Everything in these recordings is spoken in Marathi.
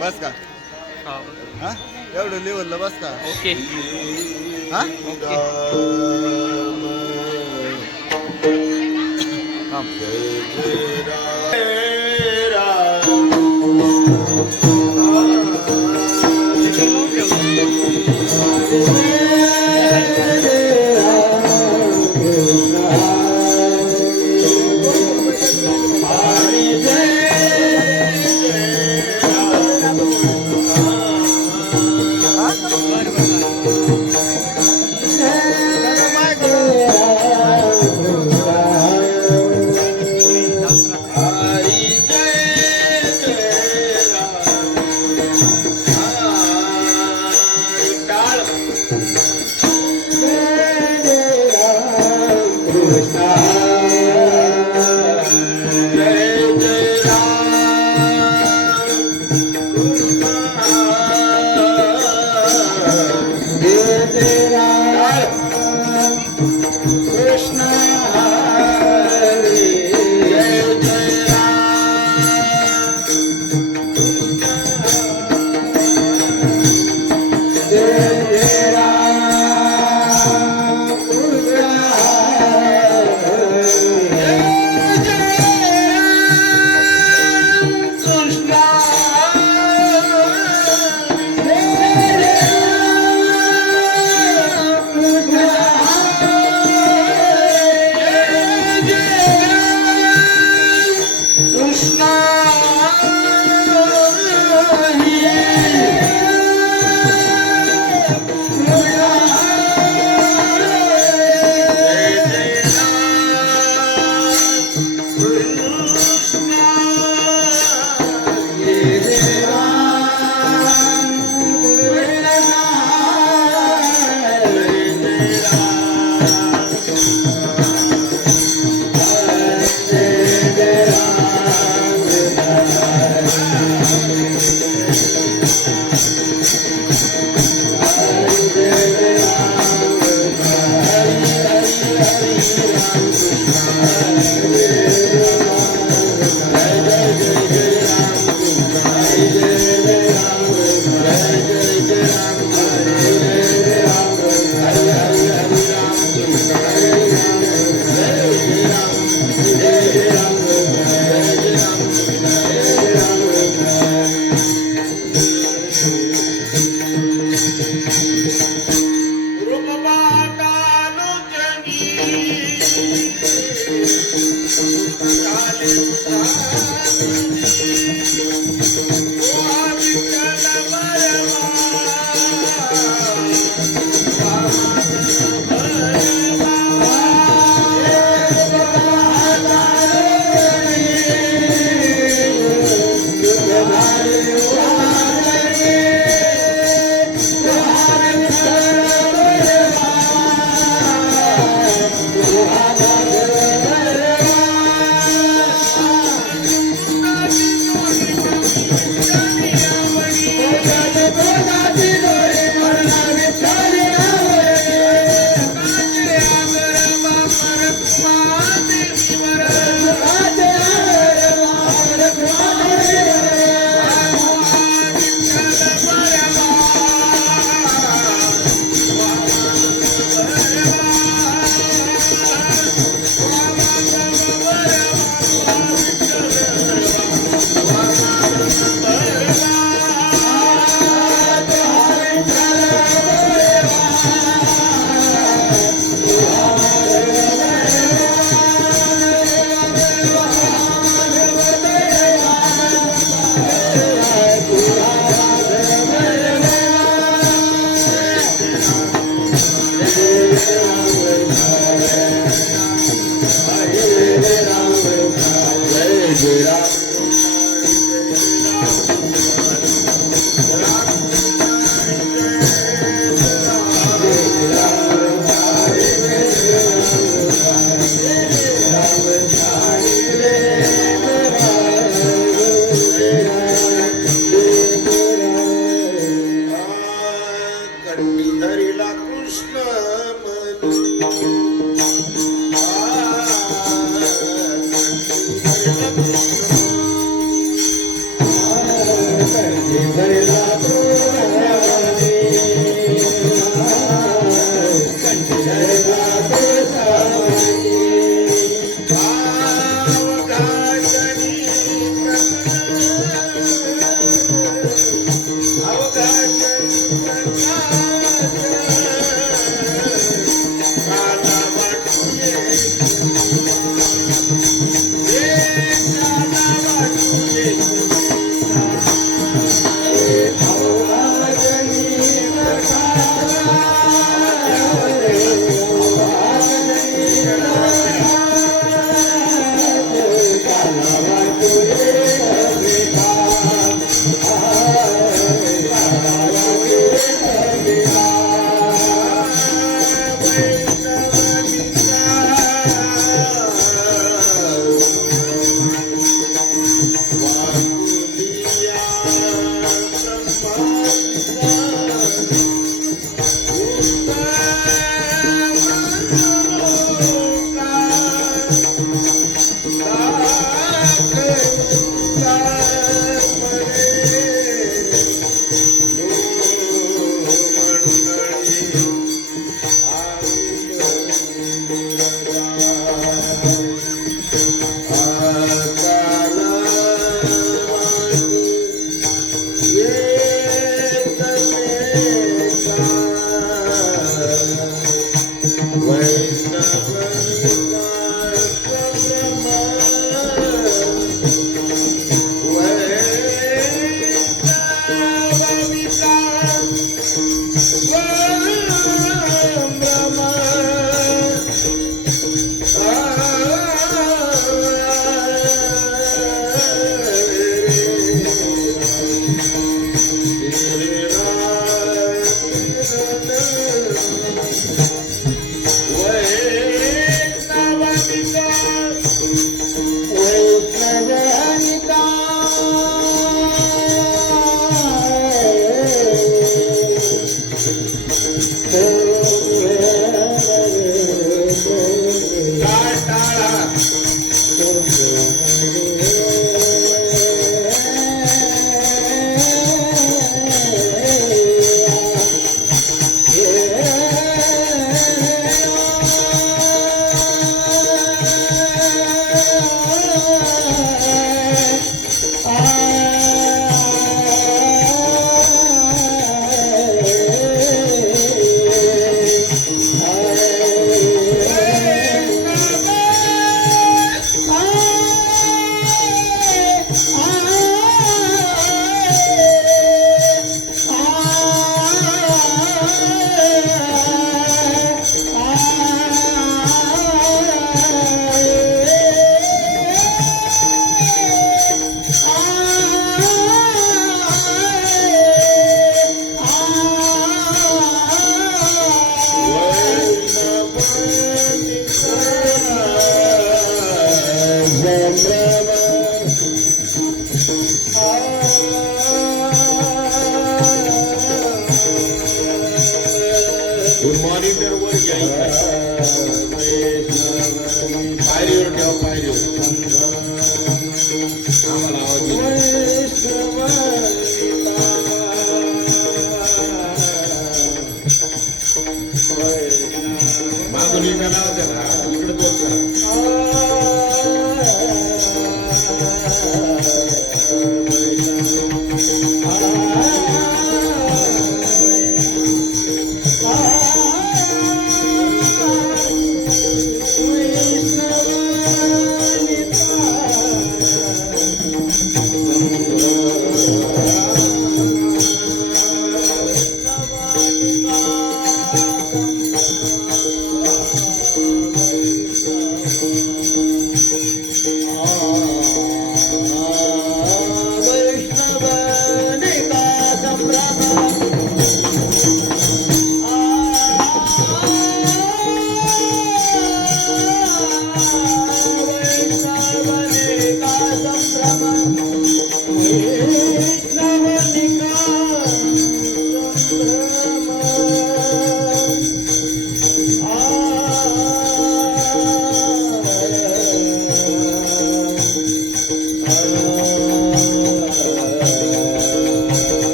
बस का हा एवढं लेवलला बस का ओके हा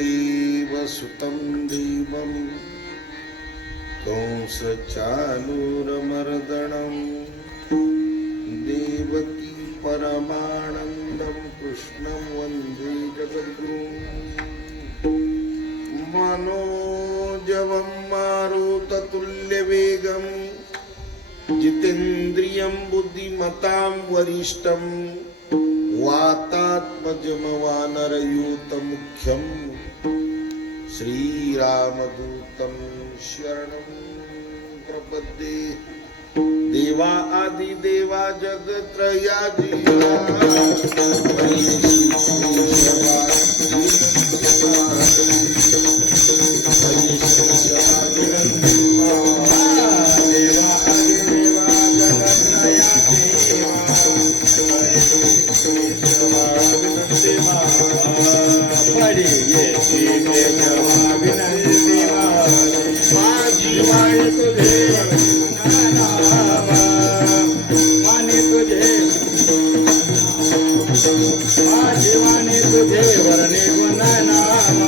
वसुदेवसुतं देवं कंसचाणूरमर्दनं देवकी परमानन्दं कृष्णं वन्दे जगद्गुरुं मनोजवं मारुततुल्यवेगं जितेन्द्रियं बुद्धिमतां वरिष्ठं वातात्मजं वानरयूतमुख्यं श्रीरामदूतं शरणं प्रपद्ये। देवा आदिदेवा जगत्रयाजिया तुझे वरणे गुणनाम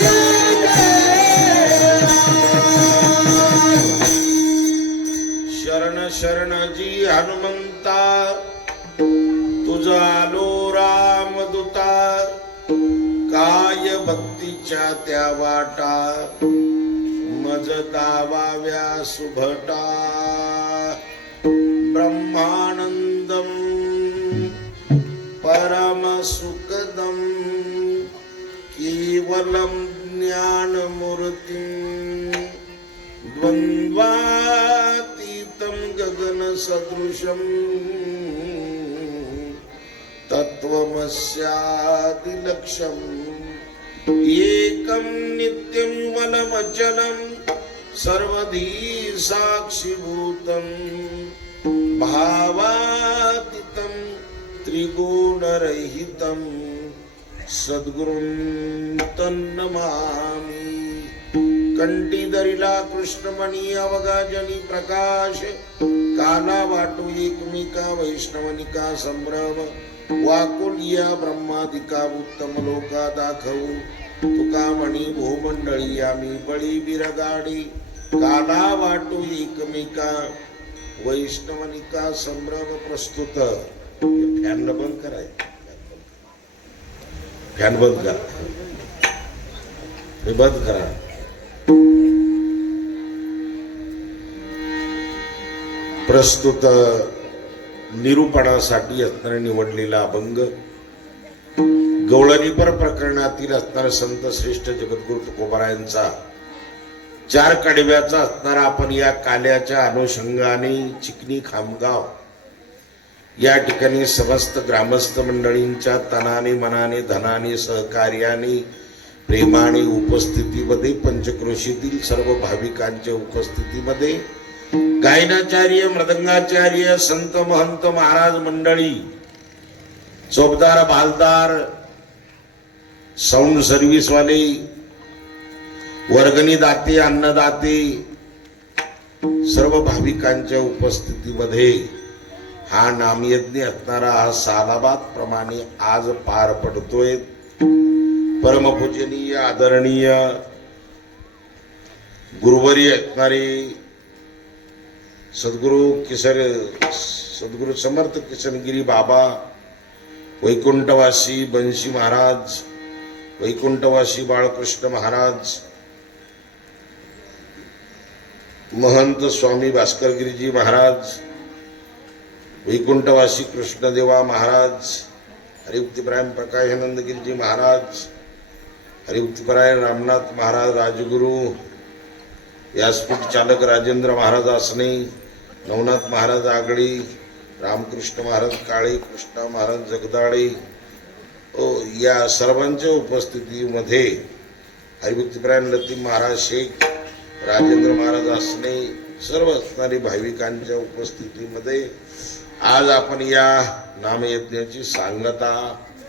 Yeah. तिच्या त्या वाटा मज दावाव्या सुभटा ब्रह्मानंदम परम सुखदम केवलम ज्ञानमूर्तिं द्वन्द्वातीतं गगन सदृशं तत्त्वमस्यादिलक्ष्यम् एकं नित्यं वलमचलं सर्वधी साक्षिभूतं भावातीतं त्रिगुणरहितं सद्गुरुं तन्नमामि कंठी धरिला कृष्णमणी अवगाजनी प्रकाश काला वाटू एकमिका वैष्णवनिका संभ्रम वाकुलिया ब्रह्मादिका उत्तम लोका दाखवू तुका म्हणी भूमंडळी आम्ही बळी बिरगाडी काला वाटू एकमिका वैष्णवनिका संभ्रम प्रस्तुत. फॅन बंद कराय, फॅन बंद करा, हे बंद करा. प्रस्तुत निरूपणासाठी असणारा निवडलेला अभंग गवळणीपर प्रकरणातील असणारा संत श्रेष्ठ जगद्गुरु तुकोबारायांचा 4 कडव्याचा असणारा आपण या काल्याच्या अनुषंगाने चिकनी खामगाव या ठिकाणी समस्त ग्रामस्थ मंडळींच्या तनाने मनाने धनाने सहकार्याने प्रेमाने उपस्थितीमध्ये पंचक्रोशीतील सर्व भाविकांच्या उपस्थितीमध्ये गायनाचार्य मृदंगाचार्य संत महंत महाराज मंडळी चोपदार भालदार साऊंड सर्व्हिस वाले वर्गणी दाते अन्नदाते सर्व भाविकांच्या उपस्थितीमध्ये हा नामयज्ञ असणारा हा सालाबाद प्रमाणे आज पार पडतोय. परमपूजनीय आदरणीय गुरुवर्य असणारे सद्गुरु समर्थ किशनगिरी बाबा, वैकुंठवासी बंशी महाराज, वैकुंठवासी बाळकृष्ण महाराज, महंत स्वामी भास्करगिरीजी महाराज, वैकुंठवासी कृष्णदेवा महाराज, हरिभक्तिपरायण प्रकाशानंद गिरीजी महाराज, हरिभक्तिपरायण रामनाथ महाराज राजगुरु, व्यासपीठ चालक राजेंद्र महाराज आसने, नवनाथ महाराज आगडी, रामकृष्ण महाराज काळे, कृष्णा महाराज जगदाळे, या सर्वांच्या उपस्थितीमध्ये हरिभक्तिपरायण लतीफ महाराज शेख, राजेंद्र महाराज आसने, सर्व असणारी भाविकांच्या उपस्थितीमध्ये आज आपण या नामयज्ञाची सांगता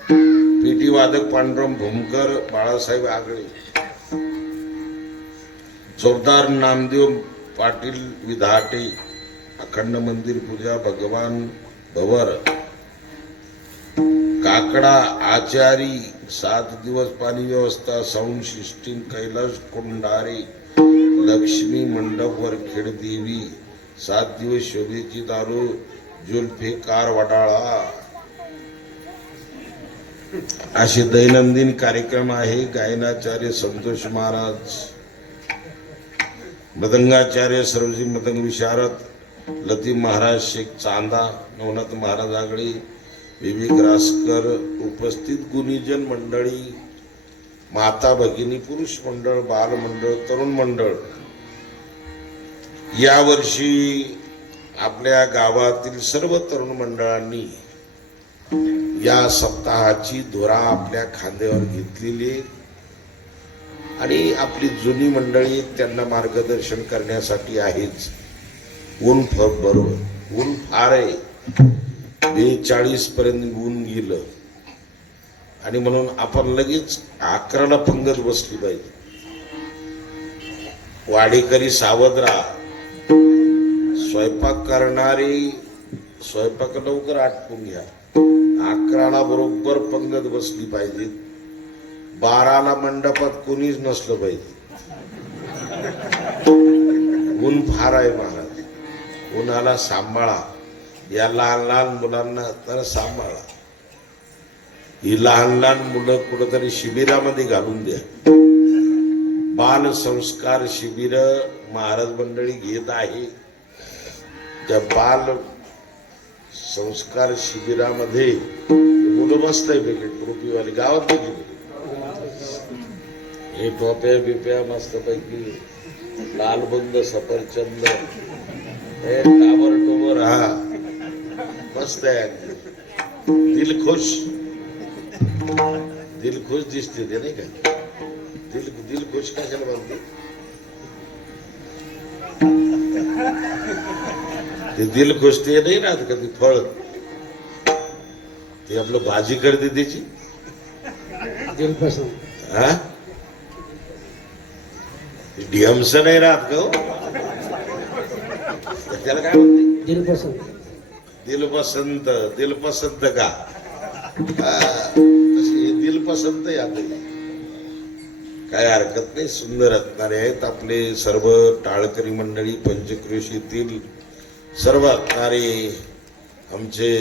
पेटी वादक पांडुरंग भूमकर, बाळासाहेब आगळे, चौदार नामदेव पाटील विधाटे, अखंड मंदिर पूजा भगवान भवर, काकडा आचारी, 7 दिवस पाणी व्यवस्था साऊंड सिस्टीम कैलास कोंडारे, लक्ष्मी मंडप वरखेड देवी, 7 दिवस शोभेची दारू जुल्फिकार वडाळा, असे दैनंदिन कार्यक्रम आहे. गायनाचार्य संतोष महाराज, मृदंगाचार्य सर्वजी मृदंग विशारद लतीफ महाराज शेख चांदा, नवनाथ महाराज आगळे, विवेक रासकर, उपस्थित गुणीजन मंडळी, माता भगिनी, पुरुष मंडळ, बाल मंडळ, तरुण मंडळ. यावर्षी आपल्या गावातील सर्व तरुण मंडळांनी या सप्ताहाची धुरा आपल्या खांद्यावर घेतलेली आणि आपली जुनी मंडळी त्यांना मार्गदर्शन करण्यासाठी आहेच. ऊन बरोबर ऊन फार आहे, 42 पर्यंत ऊन गेलं आणि म्हणून आपण लगेच 11ला पंगत बसली पाहिजे. वाडेकरी सावध राहा, स्वयंपाक करणारे स्वयंपाक लवकर आटपून घ्या. 11ला बरोबर पंगत बसली पाहिजे. 12ला मंडपात कोणीच नसलं पाहिजे. ऊन फार आहे महाराज, उन्हाला सांभाळा. या लहान लहान मुलांना तर सांभाळा. ही लहान लहान मुलं कुठंतरी शिबिरामध्ये घालून द्या. बाल संस्कार शिबिर महाराज मंडळी घेत आहे. त्या बाल संस्कार शिबिरामध्ये मुलं मस्त आहे पैकी टोपीवाले गावात गेली हे टोप्या बिप्या मस्त पैकी लालबंद सफरचंद हे टाबर टोबर हा मस्त आहे. दिलखुश दिलखुश दिसते ते नाही का. दिलखुश कशाला म्हणते ते दिलखुश ते नाही राहत का ते फळ ते आपलं भाजी करते त्याची हा ढियमस नाही राहत का हो? त्याला काय म्हणते दिलपसंत दिलपसंत का दिलपसंत आहे आता. काय हरकत नाही. सुंदर असणारे आहेत आपले सर्व टाळकरी मंडळी. पंचक्रोशीतील सर्व असणारे आमचे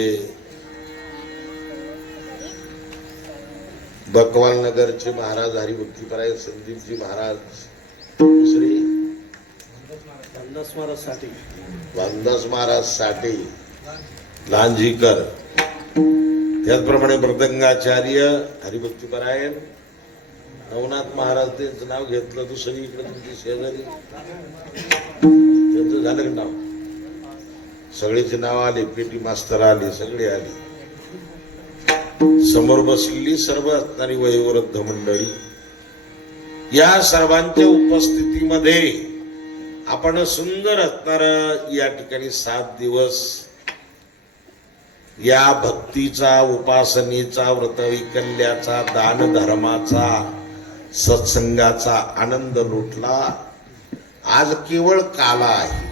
बकवाल नगरचे महाराज हरिभक्तीपराय संदीपजी महाराज श्री वांदास महाराज साठे लांजीकर, त्याचप्रमाणे मृदंगाचार्य हरिभक्तीपरायण नवनाथ महाराज तेच नाव घेतलं. दुसरी इकडे तुमची शेजारी त्यांचं झालं का नाव? सगळेचे नाव आले. पेटी मास्तर आले, सगळे आले. समोर बसलेली सर्व असणारी वयोवृद्ध मंडळी. या सर्वांच्या उपस्थितीमध्ये आपण सुंदर असणार या ठिकाणी 7 दिवस या भक्तीचा, उपासनेचा, व्रतवैकल्याचा, दान धर्माचा, सत्संगाचा आनंद लुटला. आज केवळ काला आहे.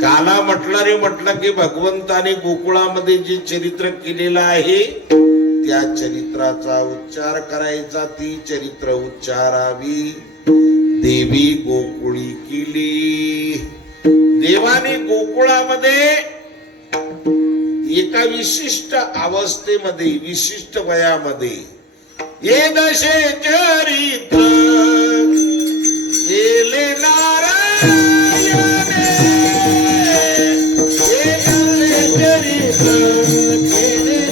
काला म्हटलं की भगवंताने गोकुळामध्ये जे चरित्र केलेलं आहे त्या चरित्राचा उच्चार करायचा. ती चरित्र उच्चारावी. देवी गोकुळी केली. देवाने गोकुळामध्ये एका विशिष्ट अवस्थेमध्ये, विशिष्ट वयामध्ये ये दशे चरित्र केले नारायणे. ये दशे चरित्र केले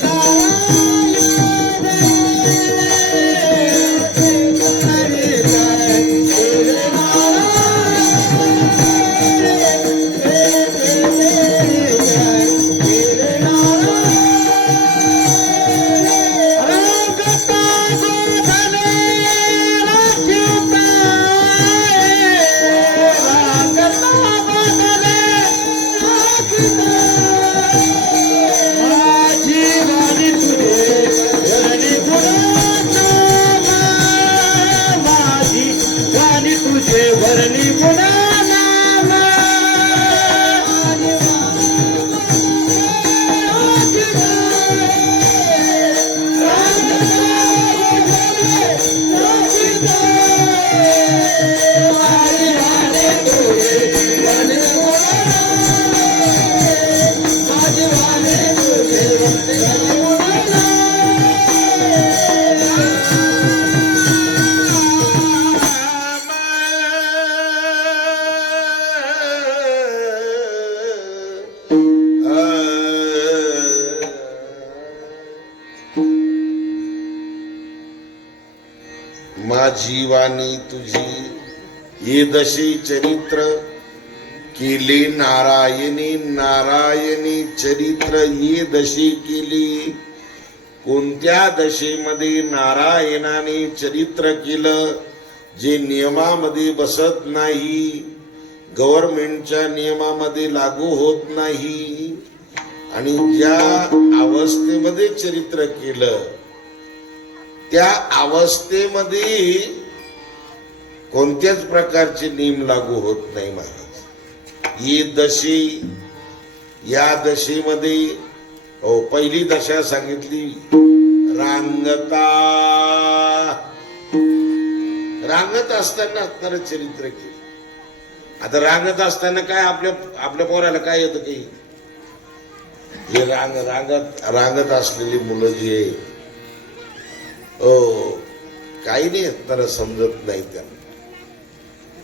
माझी वाणी तुझी ये दशे चरित्र केले नारायणी. नारायणी चरित्र ये दशे केली. कोणत्या दशेमध्ये नारायणाने चरित्र केलं जे नियमामध्ये बसत नाही, गव्हर्नमेंटच्या नियमामध्ये लागू होत नाही. आणि ज्या अवस्थेमध्ये चरित्र केलं त्या अवस्थेमध्ये कोणत्याच प्रकारचे नियम लागू होत नाही महाराज. ही दशी, या दशेमध्ये पहिली दशा सांगितली रांगता. रांगत असताना असणारं चरित्र केलं. आता रांगत असताना काय आपल्या पोराला काय येतं काही हे रांगत असलेली मुलं जी आहे काही नाही तर समजत नाही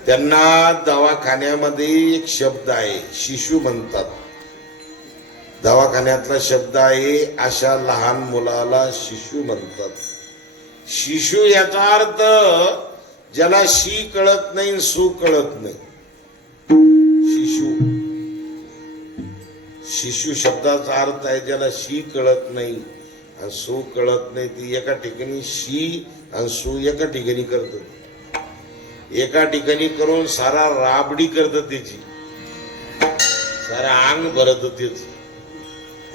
त्यांना दवाखान्यामध्ये एक शब्द आहे, शिशु म्हणतात. दवाखान्यातला शब्द आहे, अशा लहान मुलाला शिशु म्हणतात. शिशु याचा अर्थ ज्याला शी कळत नाही, सु कळत नाही. शिशु, शिशु शब्दाचा अर्थ आहे ज्याला शी कळत नाही आणि सु कळत नाही. ती एका ठिकाणी शी आणि सु एका ठिकाणी करतात. एका ठिकाणी करून सारा राबडी करतात त्याची, सारा अंग भरत तेच.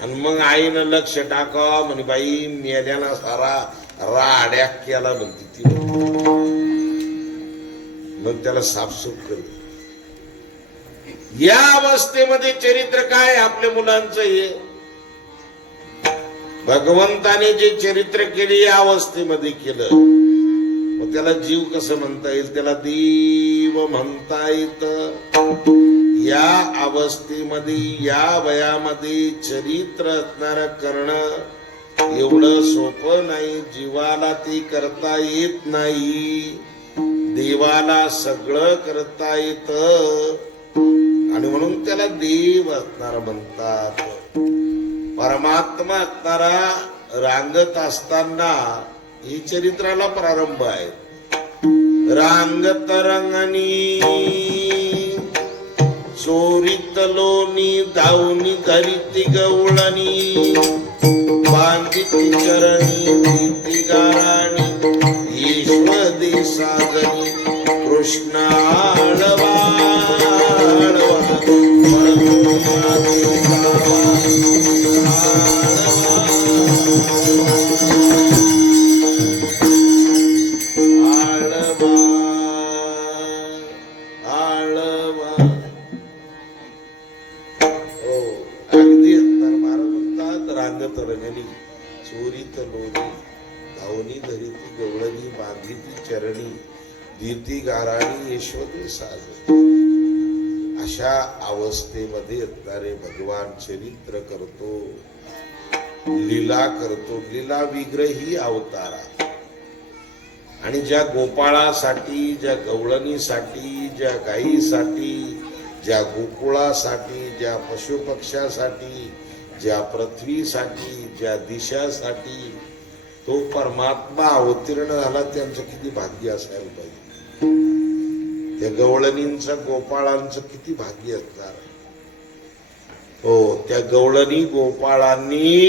आणि मग आईनं लक्ष टाकावं म्हणे, बाई मेल्याला सारा राड्या केला म्हणते ती. मग त्याला साफसूफ करते. या अवस्थेमध्ये चरित्र काय आपल्या मुलांचं हे भगवंताने जे चरित्र केले या अवस्थेमध्ये केलं. मग त्याला जीव कसं म्हणता येईल? त्याला देव म्हणता येत. या अवस्थेमध्ये या वयामध्ये चरित्र असणारं करणं एवढं सोपं नाही. जीवाला ते करता येत नाही, देवाला सगळं करता येत. आणि म्हणून त्याला देव असणार म्हणतात. परमात्मा असणारा रांगत असताना ही चरित्राला प्रारंभ आहे. रांगत रंगणी चोरीत लोणी धावणी धरिती गवळणी बांधिती चरणी भीती गाराणी ईश्वदी सागरी कृष्णाळवा चोरीत लोणी धावणी धरिती गवळणी बांधिती चरणी दीती गाराणी यशवती साज. अशा अवस्थेमध्ये असणारे भगवान चरित्र करतो, लीला करतो. लीला विग्रही अवतार आहे. आणि ज्या गोपाळासाठी, ज्या गवळणीसाठी, ज्या गायीसाठी, ज्या गोकुळासाठी, ज्या पशुपक्ष्यासाठी, ज्या पृथ्वीसाठी, ज्या दिशासाठी तो परमात्मा अवतीर्ण झाला, त्यांचं किती भाग्य असायला पाहिजे. त्या गवळणींचं, गोपाळांचं किती भाग्य असणार. हो, त्या गवळणी गोपाळांनी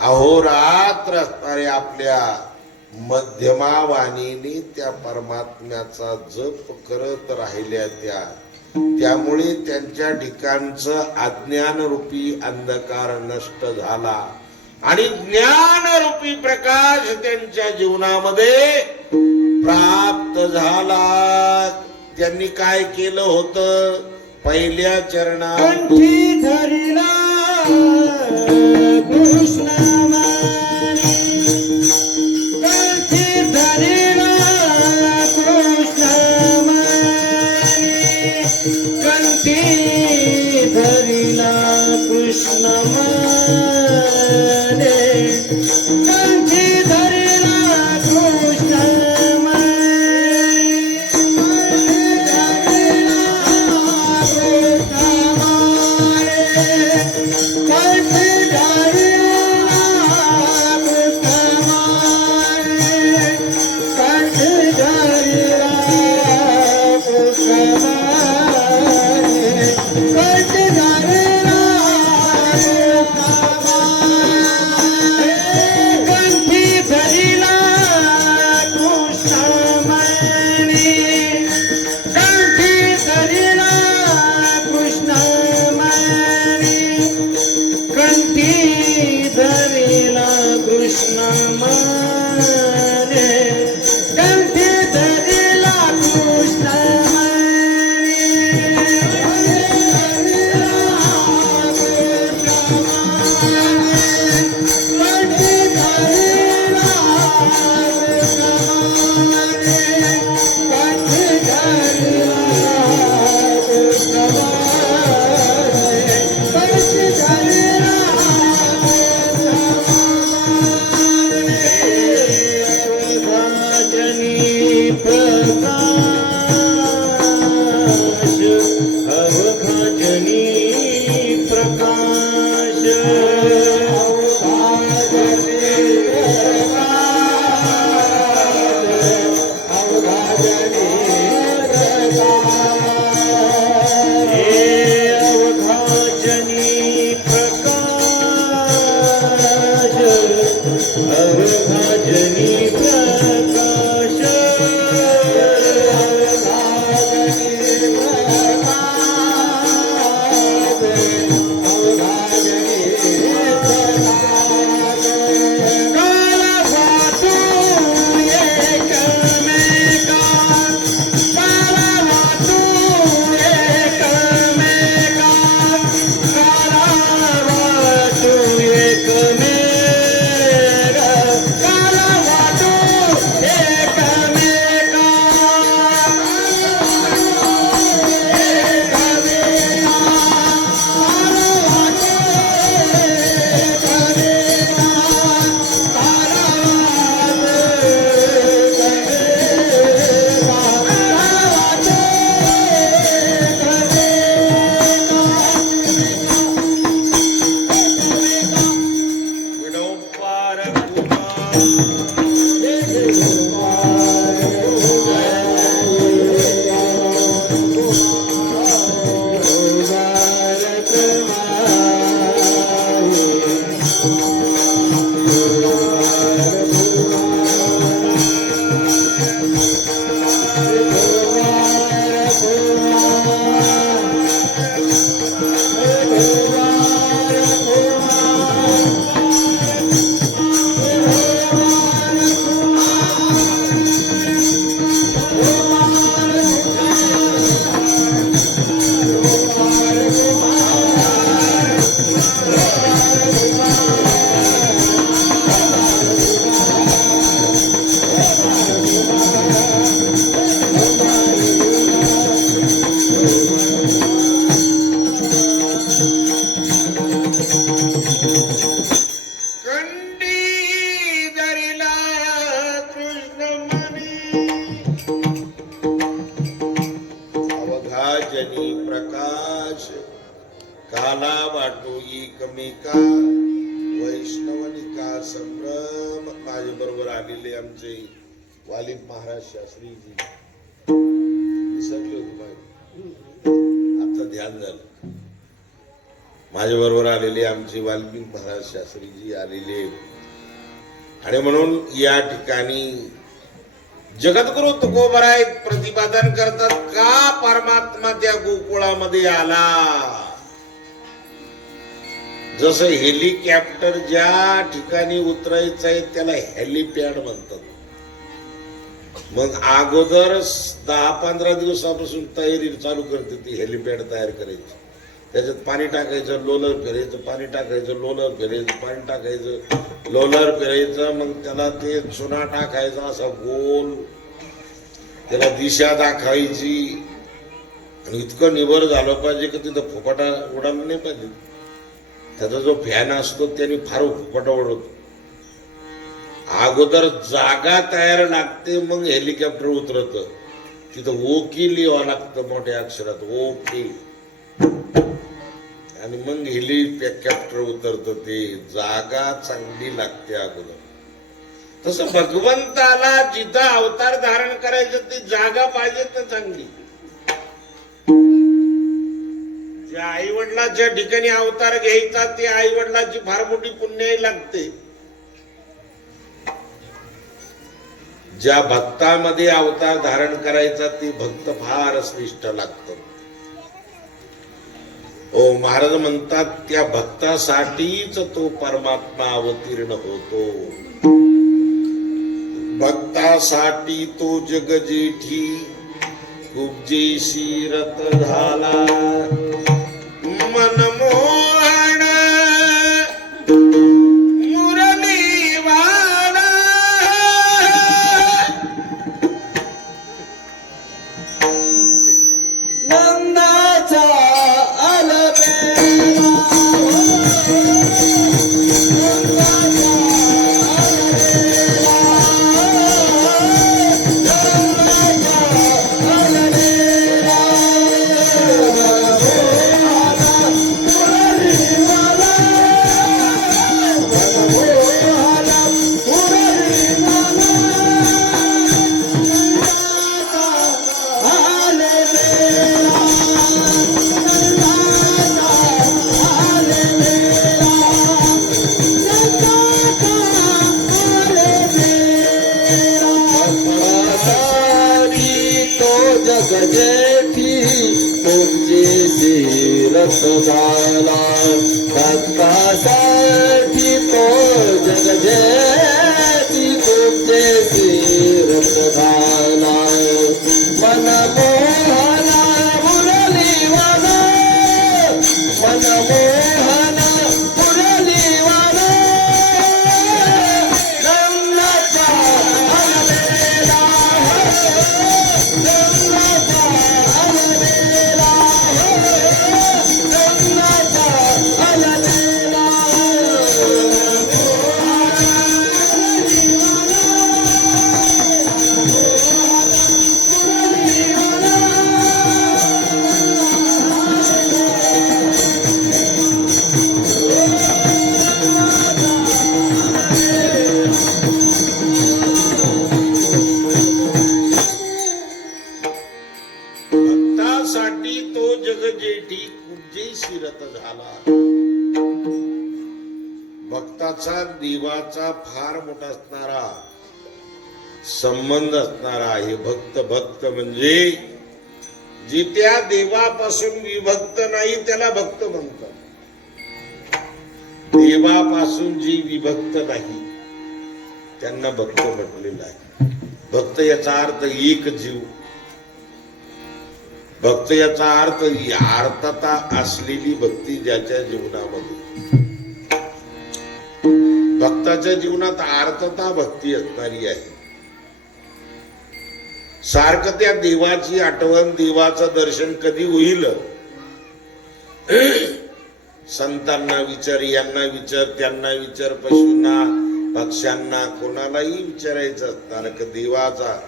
अहोरात्र असणाऱ्या आपल्या मध्यमा वाणीने त्या परमात्म्याचा जप करत राहिल्या. त्यामुळे त्यांच्या ठिकाणचं अज्ञानरूपी अंधकार नष्ट झाला आणि ज्ञानरूपी प्रकाश त्यांच्या जीवनामध्ये प्राप्त झाला. त्यांनी काय केलं होतं? पहिल्या चरणात धरिला जनी प्रकाश काला वाटो एकमेका वैष्णवनिका संभ्रम. माझ्या बरोबर आलेले आमचे वालिद महाराज शास्त्रीजी विसरले होते आता ध्यान झालं. माझ्या बरोबर आलेले आमचे वाल्मिक महाराज शास्त्रीजी आलेले आणि म्हणून या ठिकाणी जगद्गुरु तुकोबराय प्रतिपादन करतात का परमात्मा त्या गोकुळामध्ये आला. जसं हेलिकॉप्टर ज्या ठिकाणी उतरायचं आहे त्याला हेलिपॅड म्हणतात. मग अगोदर 10-15 दिवसापासून तयारी चालू करते ती हेलिपॅड तयार करायची. त्याच्यात पाणी टाकायचं, लोलर फिरायचं, पाणी टाकायचं, लोलर फिरायचं, पाणी टाकायचं, लोलर फिरायचं. मग त्याला ते चुना टाकायचा असा गोल, त्याला दिशा दाखवायची आणि इतकं निबर झालं पाहिजे की तिथं फुपाटा उडाला नाही पाहिजे. त्याचा जो फॅन असतो त्याने फार फुपाटा उडवतो. अगोदर जागा तयार लागते, मग हेलिकॉप्टर उतरत. तिथं ओकी लिहावं लागतं मोठ्या अक्षरात, ओके. आणि मग हेलिकॉप्टर उतरत. ते जागा चांगली लागते अगोदर. तसं भगवंताला जिथं अवतार धारण करायचं ती जागा पाहिजे तर चांगली. ज्या आई वडिलांच्या ठिकाणी अवतार घ्यायचा ते आई वडिलांची फार मोठी पुण्याई लागते. ज्या भक्तामध्ये अवतार धारण करायचा ते भक्त फार श्रेष्ठ लागतं. ओ महाराज म्हणतात त्या भक्तासाठीच तो परमात्मा अवतीर्ण होतो. भक्तासाठी तो जग जेठी उपजेशी रत झाला. मनमोहन मुरलीवाला नंदाचा जगजेठी तुमची रथ झाला भक्तासाठी तो जगजेठी तुमचे रथ झाला मनमोहना मुरलीवाना मनमोहना मुरलीवाना रंगाचा हरलेला रंगाचा हरलेला रंगाचा हरलेला भक्तासाठी तो जगजेठी कुजेशी रथ झाला. भक्ताचा देवाचा फार मोठा असणारा संबंध असणारा आहे. भक्त भक्त म्हणजे जी त्या देवापासून विभक्त नाही त्याला भक्त म्हणतात. देवापासून जी विभक्त नाही त्यांना भक्त म्हटलेलं आहे. भक्त याचा अर्थ एक जीव. भक्त याचा अर्थ आर्तता असलेली भक्ती ज्याच्या जीवनामध्ये. भक्ताच्या जीवनात आर्तता भक्ती असणारी आहे. सारखं त्या देवाची आठवण देवाचं दर्शन कधी होईल. संतांना विचार यांना विचार त्यांना विचार पशूंना पक्ष्यांना कोणालाही विचारायचं असणार की देवाचा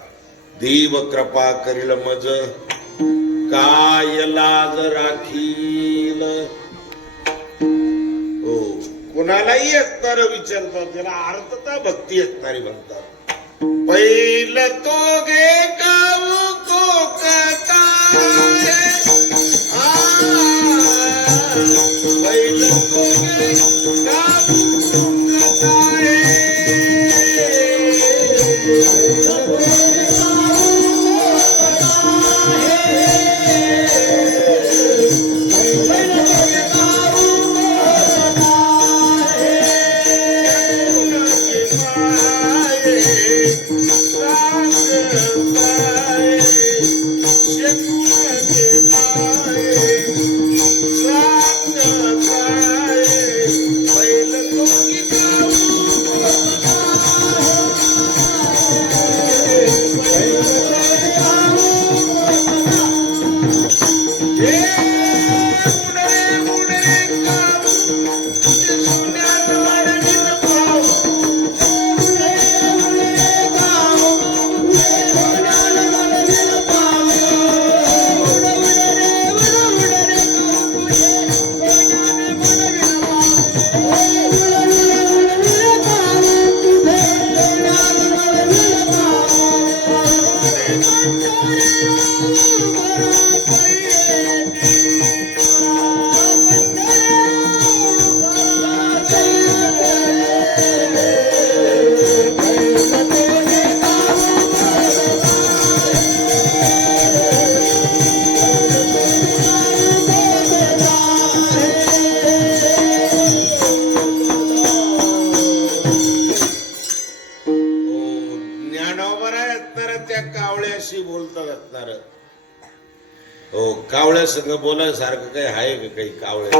देव कृपा करील मज काय लाज राखील. हो कोणालाही असणार विचारतात त्याला अर्थता भक्ती असणारी म्हणतात. पहिलं तो गे गाऊ कोकता पहिलं तो गे गाऊ कावळ्या संग बोलाय सारखं काही आहे का काही कावळ्या?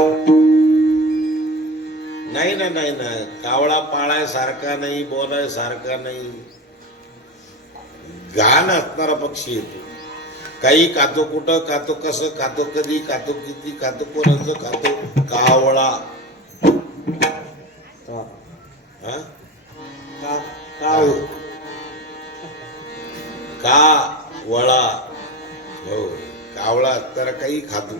नाही ना नाही ना. कावळा पाळाय सारखा नाही बोलाय सारखा नाही. घाण असणारा पक्षी येतो. काही खातो कुठं खातो कसं खातो कधी खातो किती खातो कोणाचं खातो. कावळा कावळा हो कावळा तर काही खातो.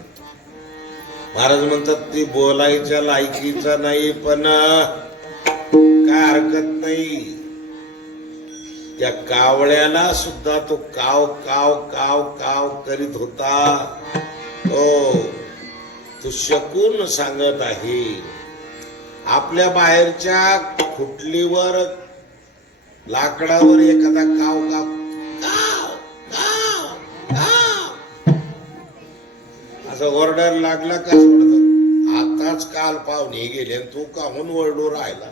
महाराज म्हणतात ती बोलायच्या लायकीचा नाही पण काय हरकत नाही. त्या कावळ्याला सुद्धा तो काव काव काव काव करीत होता. हो तो शकून सांगत आहे. आपल्या बाहेरच्या खुटलीवर लाकडावर एखादा काव काव काव काव काव असं ऑर्डर लागला का सोडत आताच काल पाहुणे गेले आणि तू काहून वरडू राहिला.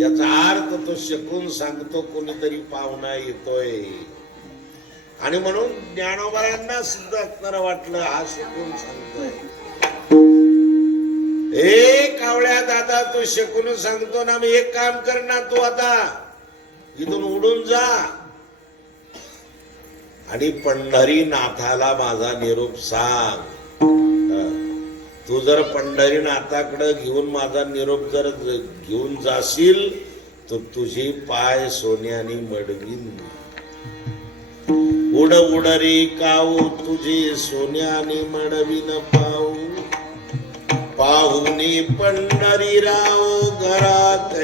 याचा अर्थ तो शकून सांगतो कोणीतरी पाहुणा येतोय. आणि म्हणून ज्ञानोबायांना सुद्धा असणार वाटलं हा शकून सांगतोय. ए कावळ्या दादा तू शकून सांगतो ना, मी एक काम कर ना, तू आता इथून उडून जा आणि पंढरीनाथाला माझा निरोप सांग. तू जर पंढरीनाथाकडे घेऊन माझा निरोप जर घेऊन जाशील तर तुझी पाय सोन्याने मडवीन. उड उड रे काऊ तुझे सोन्याने मडवीन पाऊ. पाहुणे पंढरीराव घरात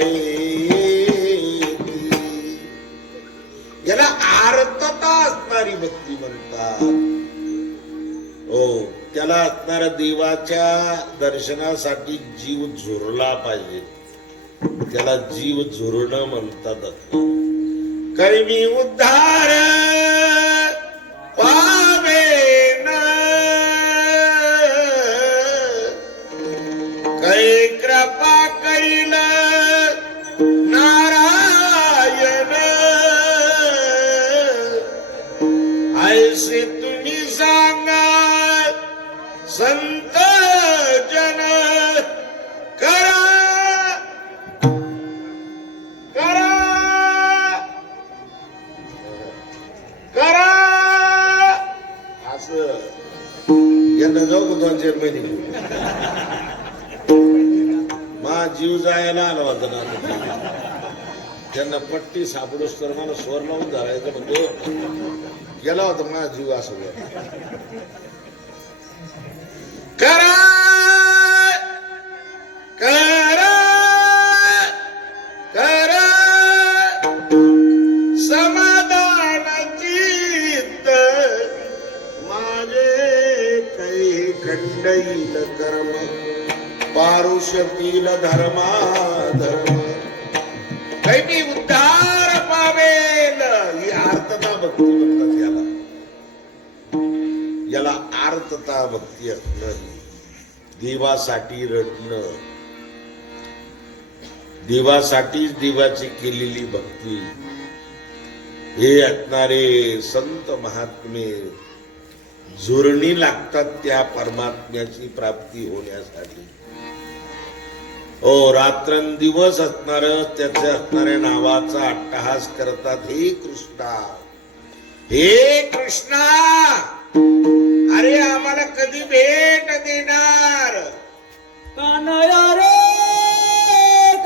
याला आर्तता असणारी भक्ती म्हणतात. हो, त्याला असणाऱ्या देवाच्या दर्शनासाठी जीव झुरला पाहिजे. त्याला जीव झुरणं म्हणतात. कर्मी उद्धार पावेन कै कृपा करील नारायण. ऐसे तुम्ही सांगा संत जन करा करा करा. असं यांना जाऊ का 2-4 महिने मा जीव जायला आला होता ना. त्यांना पट्टी सापडूस तर मला स्वर लावून धरायचं म्हणजे गेला होता माझा जीव. असं करा करा करा समाधान चित्त माझे काही खंडईल कर्म पारुषतील धर्मा धर्म. काही मी उद्धार पावेल. ही आर्तता भक्ती म्हणतात याला. याला आर्तता भक्ती असणं. देवासाठी रडणं, देवासाठीच देवाची केलेली भक्ती. हे असणारे संत महात्मे झुरणी लागतात त्या परमात्म्याची प्राप्ती होण्यासाठी. ओ रात्रंदिवस असणार त्याच्या असणाऱ्या नावाचा अट्टहास करतात. हे कृष्णा, हे कृष्णा, अरे आम्हाला कधी भेट देणार. कानया रे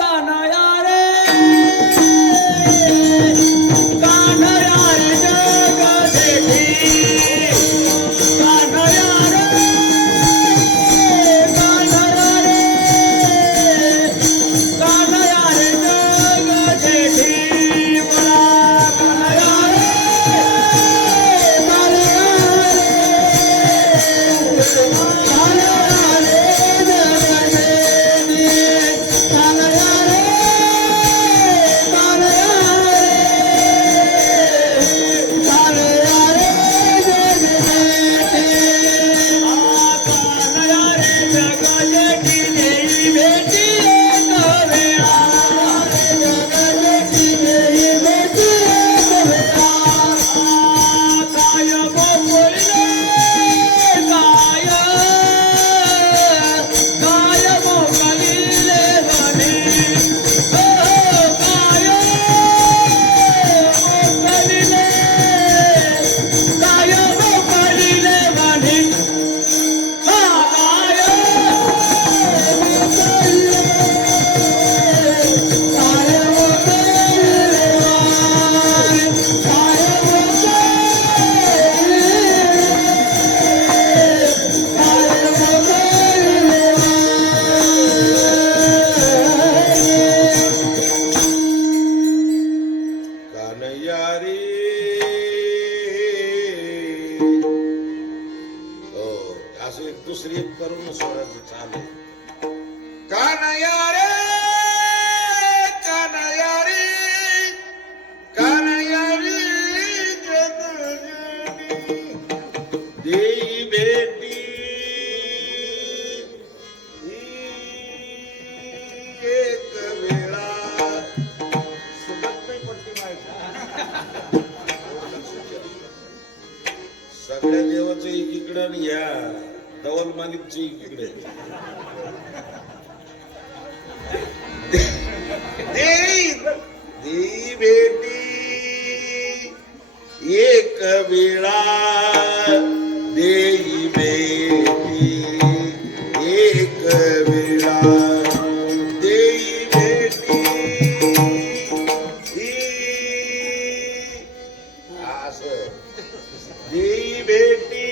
कानया रे कानया रे जगदेवी. कानया रे कानया रे कानया रे जगदेवी. मला कानया रे एकीकडे आणि या धवल मालिकची एकीकडे. देई बेटी एक वेळा देई बेटी एक वेळा देई बेटी असं देई बेटी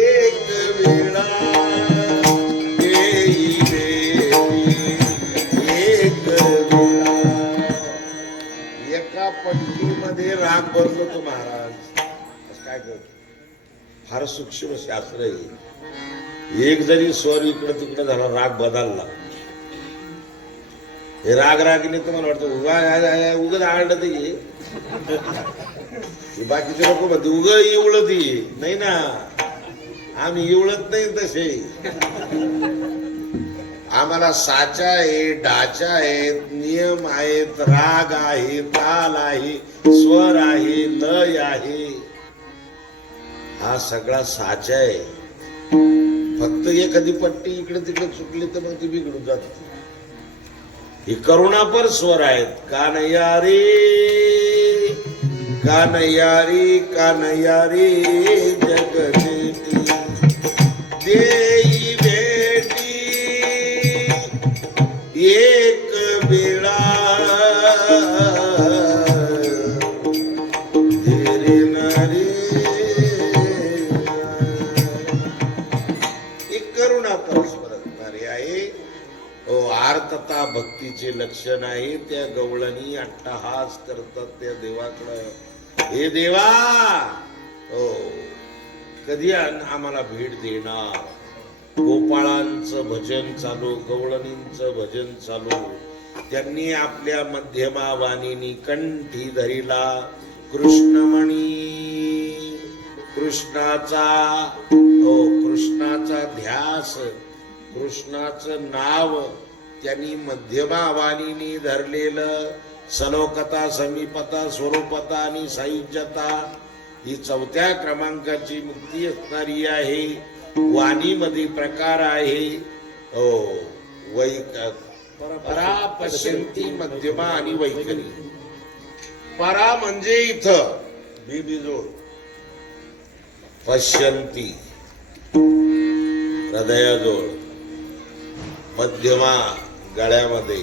एक वेळा देई बेटी एक वेळा. एका पट्टीमध्ये राग भरलो तो महाराज. काय करतो फार सूक्ष्म शास्त्र आहे. एक जरी स्वर इकडं तिकडं झाला राग बदलला. हे राग रागीने तुम्हाला वाटतं उगत आवडत ये बाकीचे लोक म्हणते उग इवळत ये नाही ना. आम्ही इवळत नाही तसे. आम्हाला साचा आहे डाचा आहेत नियम आहेत राग आहे ताल आहे स्वर आहे लय आहे. हा सगळा साचा आहे. फक्त एखादी पट्टी इकडे तिकडे चुकली तर मग ती बिघडून जाते. ही करुणापर स्वर आहेत. कानया रे कानया रे कानया रे जगदेती देई बेटी एक वेळा तेरे नारे. एक करुणापर स्वर असणारे आहे. आर्तता भक्तीचे लक्षण आहे. त्या गवळणी अट्टहास करतात त्या देवाकडं. हे देवा कधी आम्हाला भेट देणार. गोपाळांचं भजन चालू गवळणींचं भजन चालू. त्यांनी आपल्या मध्यमा वाणीनी कंठी धरिला कृष्णमणी. कृष्णाचा कृष्णाचा ध्यास कृष्णाचं नाव त्यांनी मध्यमा वाणीने धरलेलं. सलोकता समीपता स्वरूपता आणि सायुज्यता ही 4थ्या क्रमांकाची मुक्ती असणारी आहे. वाणीमध्ये प्रकार आहे. परा पश्यंती मध्यमा आणि वैखरी. परा म्हणजे इथं बीबीजोड. पश्यंती हृदयाजवळ. मध्यमा गळ्यामध्ये.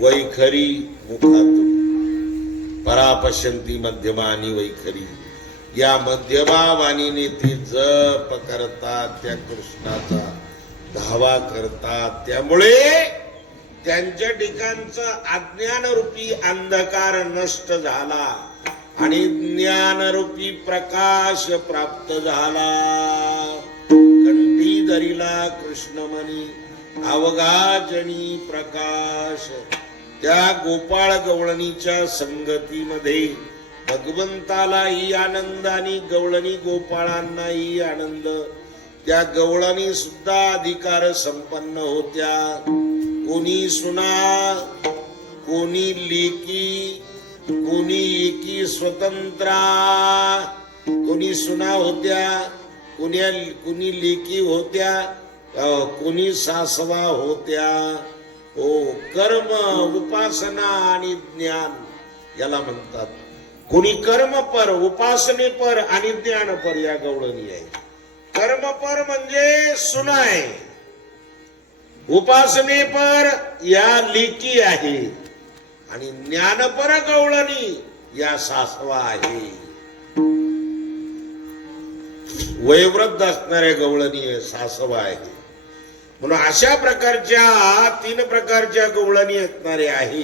वैखरी मुखातून. परापश्यंती मध्यमा आणि वैखरी या मध्यमा वाणीने ते जप करतात. त्या कृष्णाचा धावा करतात. त्यामुळे त्यांच्या ठिकाणचा अज्ञानरूपी अंधकार नष्ट झाला आणि ज्ञानरूपी प्रकाश प्राप्त झाला. कंठी धरिला कृष्णमणी अवघाजनी प्रकाश. त्या गोपाळ गवळणीच्या संगतीमध्ये भगवंतालाही आनंद आणि गवळणी गोपाळांनाही आनंद. त्या गवळणी सुद्धा अधिकार संपन्न होत्या. कोणी सुना कोणी लेकी कोणी एकी स्वतंत्रा. कोणी सुना होत्या कोणी लेकी होत्या कोणी सासवा होत्या. कर्म उपासना आणि ज्ञान याला म्हणतात. कोणी कर्मपर उपासनेपर आणि ज्ञानपर या गवळणी आहे. कर्मपर म्हणजे सुनाय. उपासनेपर या लेकी आहे आणि ज्ञानपर गवळणी या सासवा आहे. वयोवृद्ध असणाऱ्या गवळणी सासवा आहे. म्हणून अशा प्रकारच्या 3 प्रकारच्या गवळणी असणाऱ्या आहे.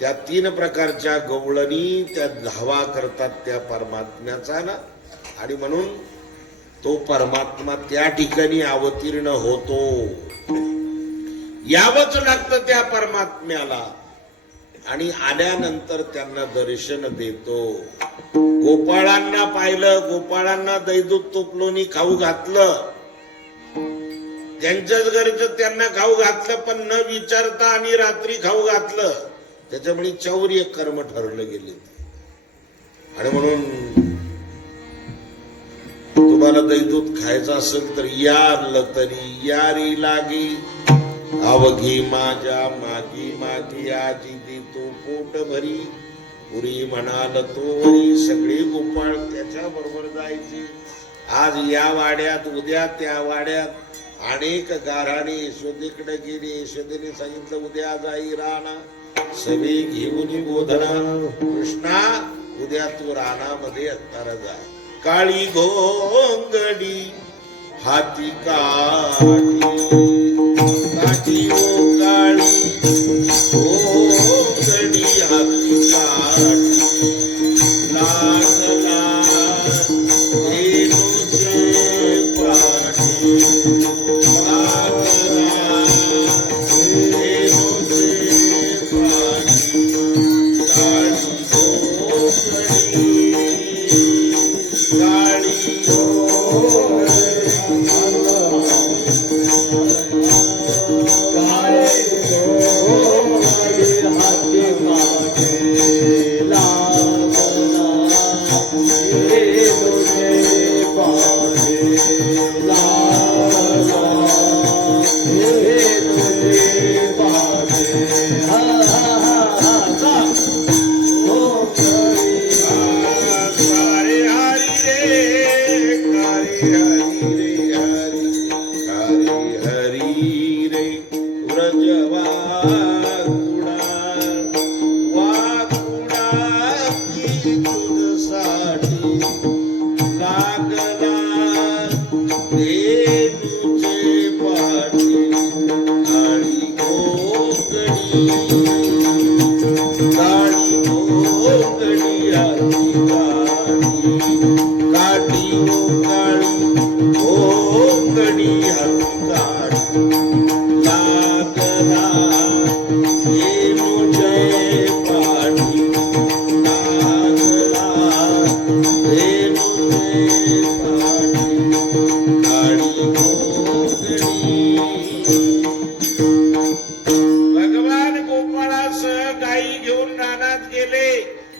त्या 3 प्रकारच्या गवळणी त्या धावा करतात त्या परमात्म्याचा ना. आणि म्हणून तो परमात्मा त्या ठिकाणी अवतीर्ण होतो. यावंच लागतं त्या परमात्म्याला. आणि आल्यानंतर त्यांना दर्शन देतो. गोपाळांना पाहिलं. गोपाळांना दैदूत तुपलोनी खाऊ घातलं. त्यांच्याच घरचं त्यांना खाऊ घातलं पण न विचारता आणि रात्री खाऊ घातलं. त्याच्यामुळे चौर्य कर्म ठरवले गेले. आणि म्हणून तुम्हाला दही दूध खायचं असेल तर यारलं तरी यारी लागी, अवघी माझ्या मागी मागी आजी ती तो पोट भरी, पुरी म्हणाल तो वरी, सगळे गोपाळ त्याच्या बरोबर जायचे. आज या वाड्यात उद्या त्या वाड्यात अनेक गाराणे यशोदेकडे गेले. यशोदेने सांगितलं उद्या जाई राणा, सगळे घेऊन बोधना. कृष्णा उद्या तू रानामध्ये असणार जा. काळी घोंगडी हाती काठी, काठी ओ काळी घोंगडी हाती काठी, लागला धेनुचे पाठी, लागला धेनुचे पाठी. काळी घोंगडी काळी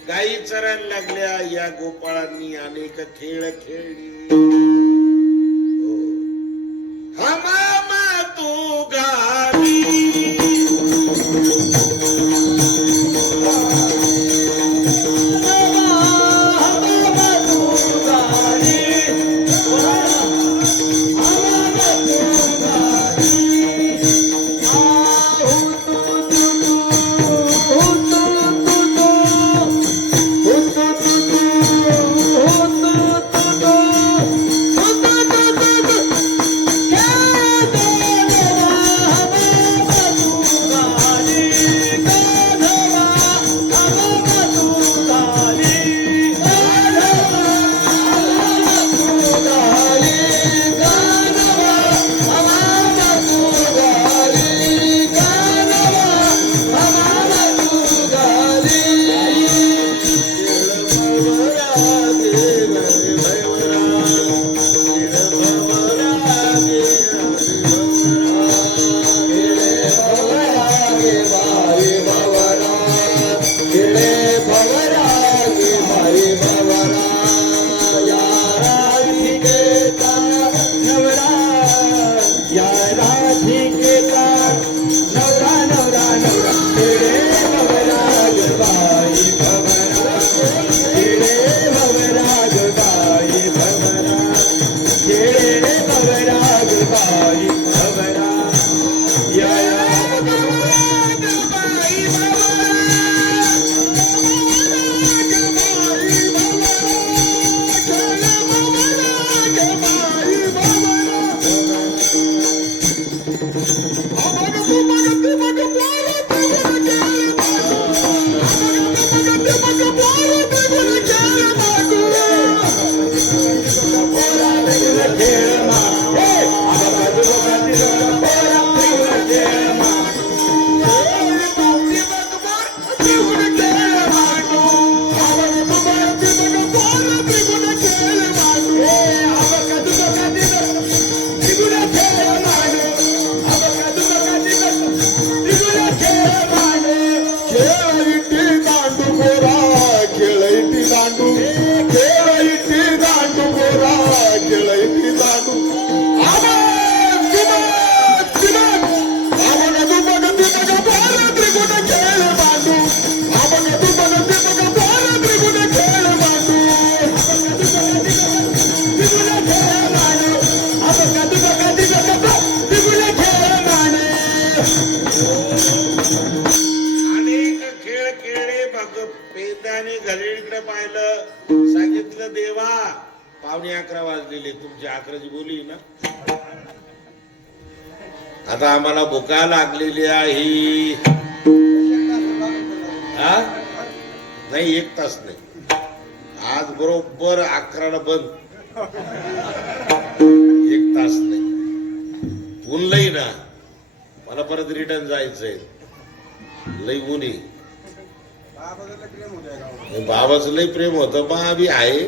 गाई चरायला लागल्या. या गोपाळांनी अनेक खेळ खेळली. हमामा तू गावी इकडे पाहिलं, सांगितलं देवा 11:15 वाजलेले, तुमची 11ची बोली ना. आता आम्हाला भुका लागलेली आहे. हा नाही 1 तास नाही, आज बरोबर 11ला बंद. 1 तास नाही, ऊन लई ना, मला परत रिटर्न जायचंय, लई ऊन आहे. बाबाचं लई प्रेम होतं, बा बी आहे.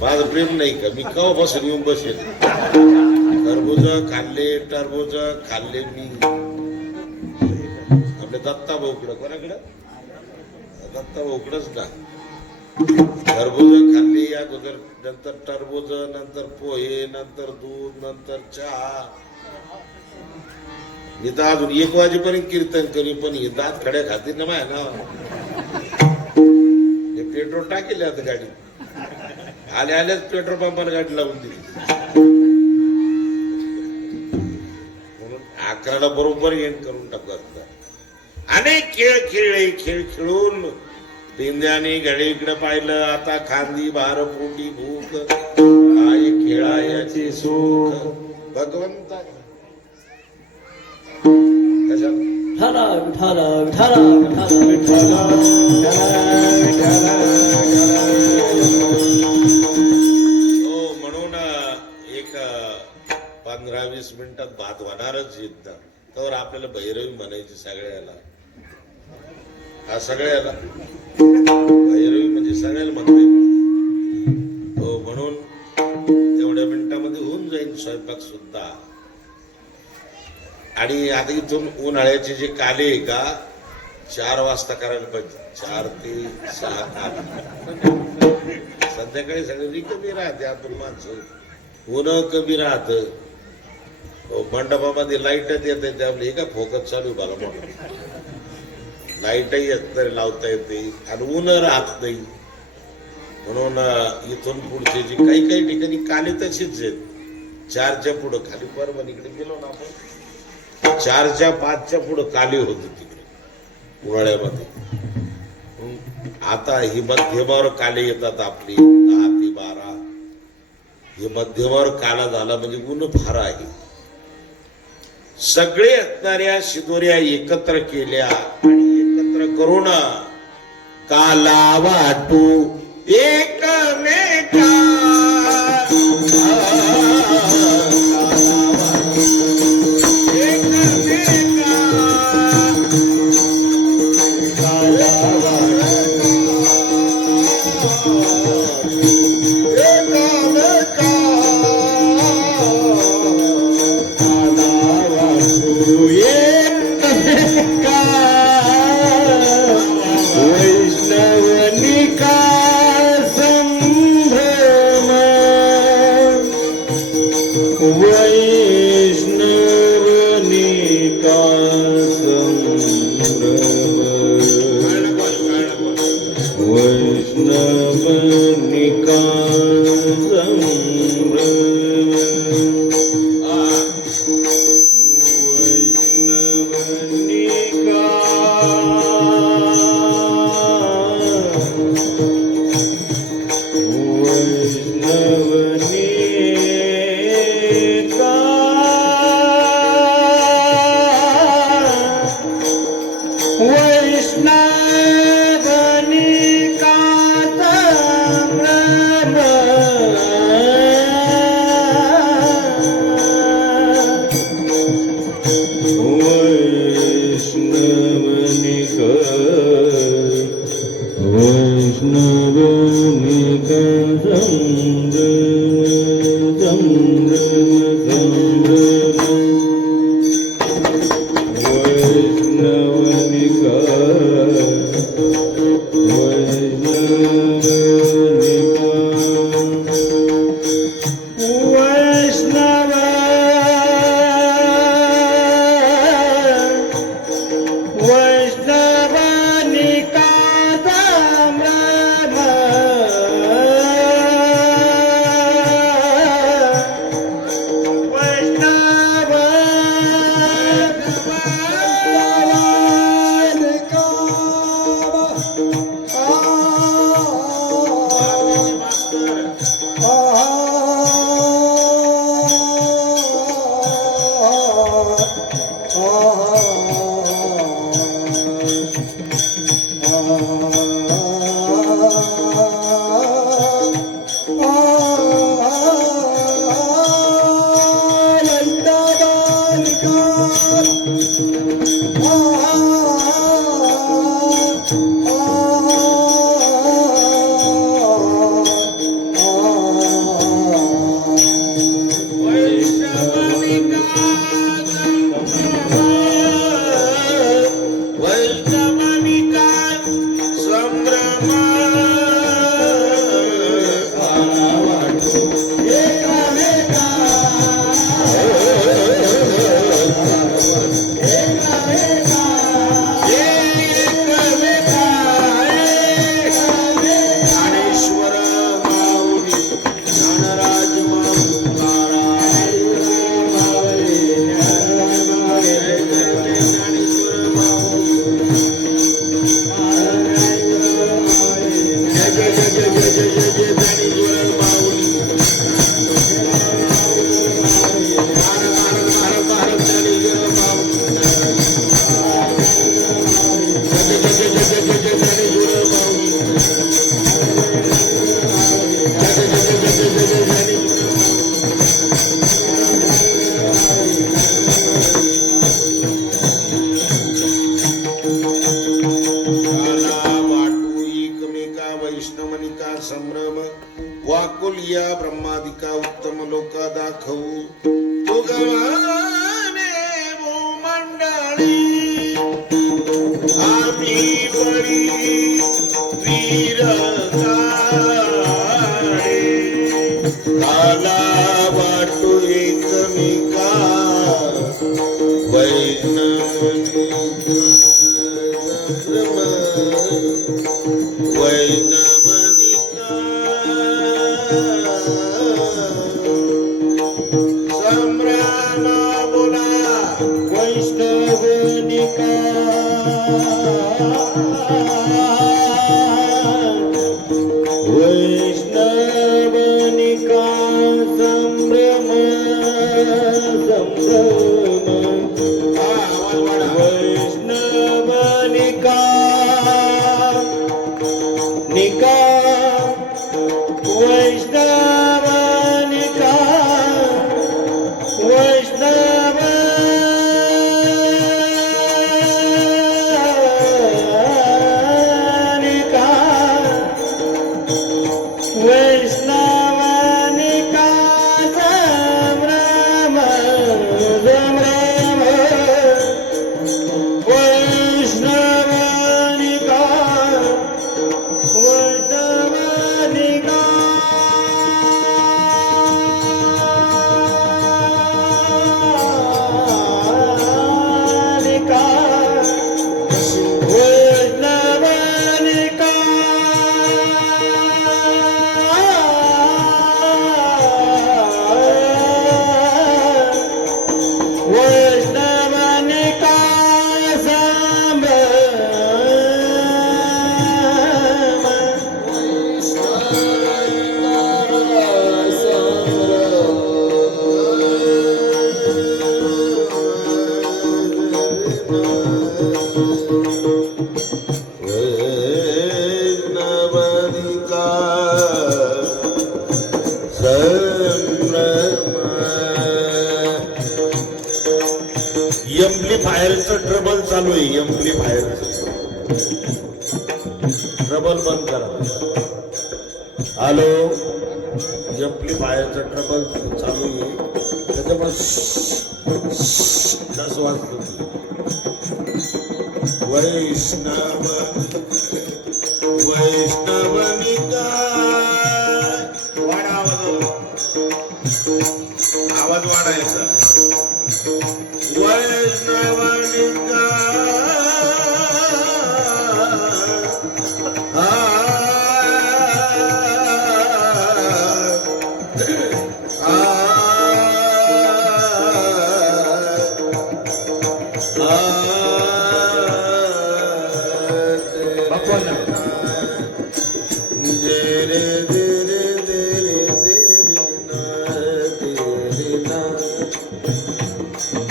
माझं प्रेम नाही का, मी केव्हापासून येऊन बसेल. टरबूज खाल्ले, टरबूज खाल्ले मी. आपले दत्ता भाऊकडं, कोणाकडं? दत्ता भाऊकडंच ना. टरबूज खाल्ली अगोदर, नंतर टरबूज, नंतर पोहे, नंतर दूध, नंतर चहा. मी तर अजून 1 वाजेपर्यंत कीर्तन करी, पण हे दात खड्या खातील ना माय ना. पेट्रोल टाकेल आता गाडी, आल्याच पेट्रोल पंपाला गाडी लावून दिली. म्हणून 11ला बरोबर एंड करून टाकतात. अनेक खेळ खेळले, खेळ खेळून बिंद्याने घडी इकडे पाहिलं. आता खांदी भार पोटी भूक, काय खेळायचे सुख भगवंता. विठाला विठाला विठाला विठाला विठाला. हो, म्हणून एक 15-20 मिनिटात भात होणारच येत. तर आपल्याला भैरवी म्हणायची सगळ्याला. हा सगळ्याला भैरवी म्हणजे सगळ्याला म्हणते. हो, म्हणून तेवढ्या मिनिटामध्ये होऊन जाईल स्वयंपाक सुद्धा. आणि आता इथून उन्हाळ्याचे जे काले आहे का 4 वाजता करायला पाहिजे. 4 ते 6 काले. संध्याकाळी सगळी कमी राहते, आपण माणसं ऊन कमी राहत. मंडपामध्ये लाईटच येत आहे, त्यामुळे हे काय फोकस चालू मला म्हणून लाईटही येत तरी लावता येते आणि ऊन राहत नाही. म्हणून इथून पुढचे जे काही काही ठिकाणी काले तशीच आहेत. 4च्या पुढं खाली परभणीकडे गेलो ना आपण, 4च्या 5च्या पुढं काली होती तिकडे उन्हाळ्यामध्ये. आता ही मध्यमावर काले येतात आपली 10 ते 12. हे मध्यमावर काला झाला म्हणजे ऊन फार आहे. सगळे असणाऱ्या शिदोऱ्या एकत्र केल्या आणि एकत्र करून काला वाटू एकमेका. बोलिया ब्रह्मादिका उत्तम लोका दाखवू तुगमाने भूमंडळी आम्ही बळी वीर काळे काला वाटू एकमेका वैनवनिका सम्रान बोला वैष्णवनिका वैष्णवनिका संभ्रम संभ्रम वैष्णवनिका निका वैष्णवनिका वैष्णवनिका वैष्णवनिका संभ्रम संभ्रम वैष्णवनिका वैष्णवनिका वैष्णवनिका वैष्णवनिका एम्प्लिफायरचं ट्रबल चालू आहे. एम्प्लिफायरचं ट्रबल बंद करा. हॅलो, एम्प्लिफायरचं ट्रबल चालू आहे त्याच्यामुळे कसं वाजतं. वैष्णवनिका वाढा आवाज वाढायचा. वैष्णवनिका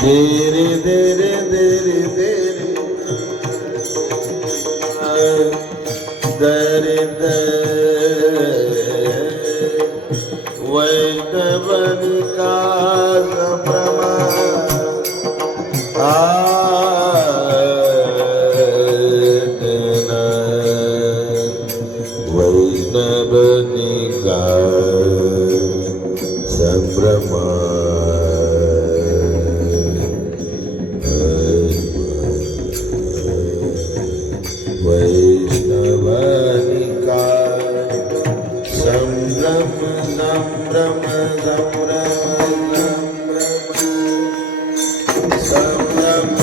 देरे देरे देरे देरे दरे दरे वैष्णवनिका संभ्रम वैष्णवनिका संभ्रम वैष्णवनिका संभ्रम संभ्रम संभ्रम संभ्रम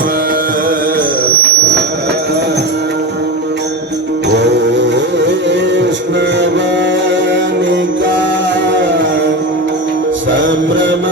वैष्णवनिका संभ्रम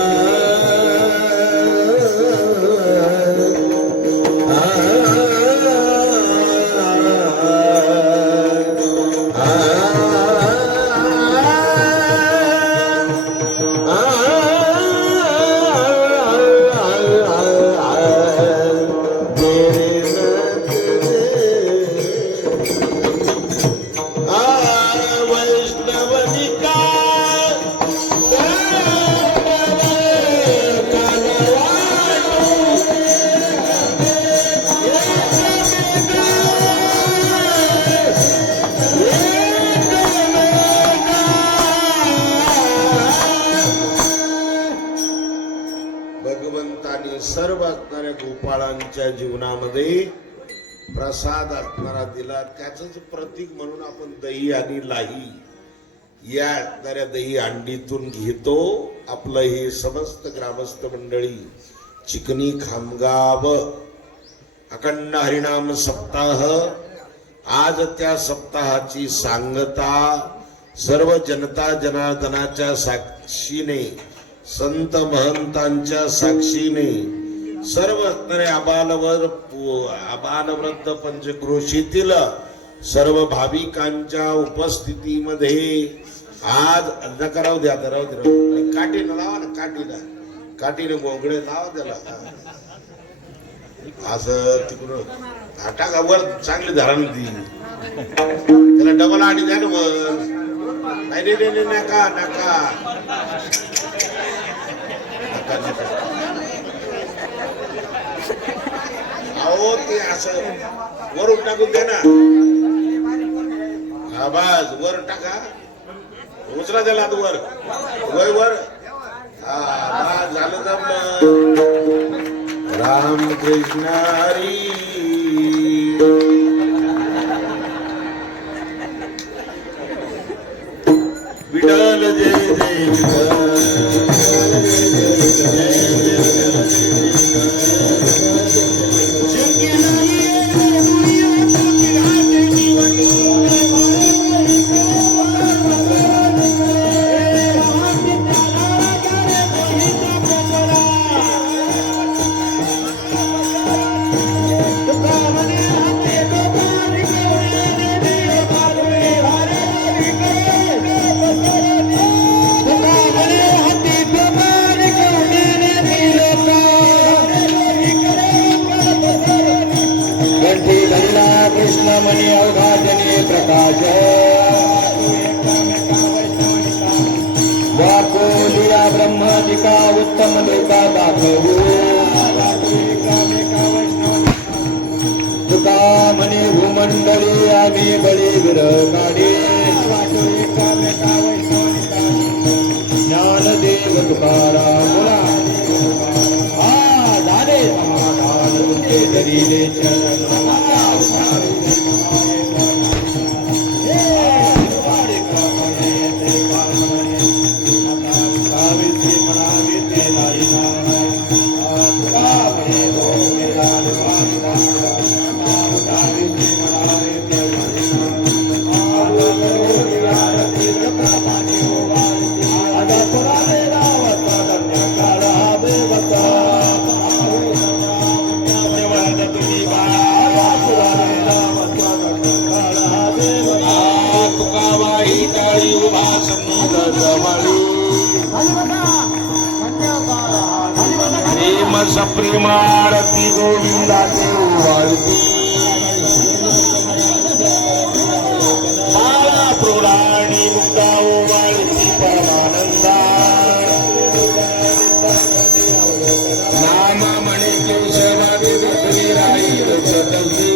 त्यांच्या जीवनामध्ये प्रसाद असणारा दिला. त्याचंच प्रतीक म्हणून आपण दही आणि लाही या असणाऱ्या दही अंडीतून घेतो. आपलं हे समस्त ग्रामस्थ मंडळी चिकनी खामगाव अखंड हरिनाम सप्ताह, आज त्या सप्ताहाची सांगता सर्व जनता जनार्दनाच्या साक्षीने, संत महंतांच्या साक्षीने, सर्व स्तरे आबालवृद्ध पंचक्रोशीतील सर्व भाविकांच्या उपस्थितीमध्ये आज नका राहू द्या, काठीनं लावा ना, काठीने गोंगडे लावा त्याला. असं तिकडून टाका वर, चांगली धरण ती त्याला डबल आडी द्या ना वर. नाही नका नका अहो ते असं वरून टाकून द्या ना. हा बस वर टाका, उचला त्याला आता वर, वय वर. हा झालं जमलं. राम कृष्ण हरी. विठ्ठल जय जय कृष्णमणी अवघाजने प्रकाश वाकोलिया ब्रह्मादिका उत्तम लोका दाखवू. तुका म्हणे भूमंडळी आम्ही बळी विरकाडी. ज्ञानदेव तुकारामुला झाले समाधान तुमचे दरिले चरण. प्रेम सप्रेमारती गोविंदाचे वाळती. माला प्रौढाणी मुक्ता वाळती परमानंदा. नाम म्हणे केशवादी बसली राहील सतती.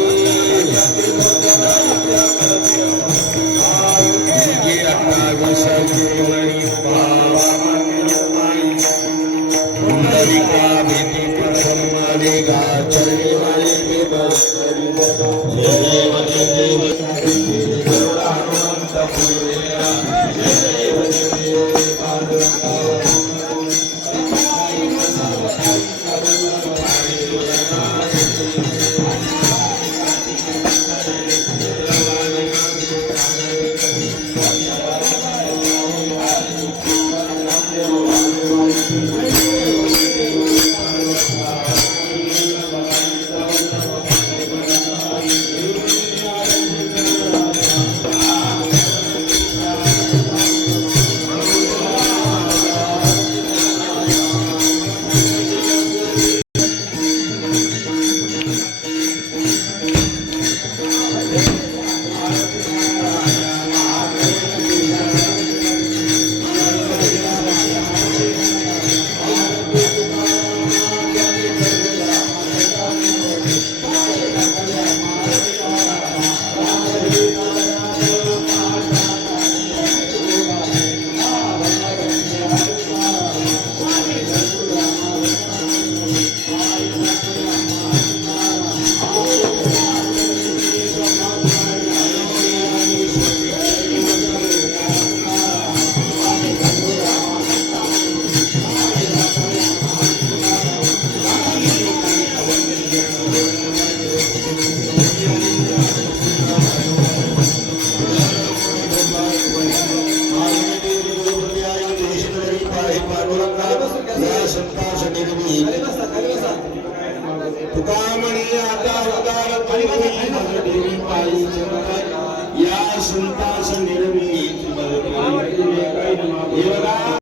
मग देवी पायी चमत्कार या संतास निर्मित हे बघा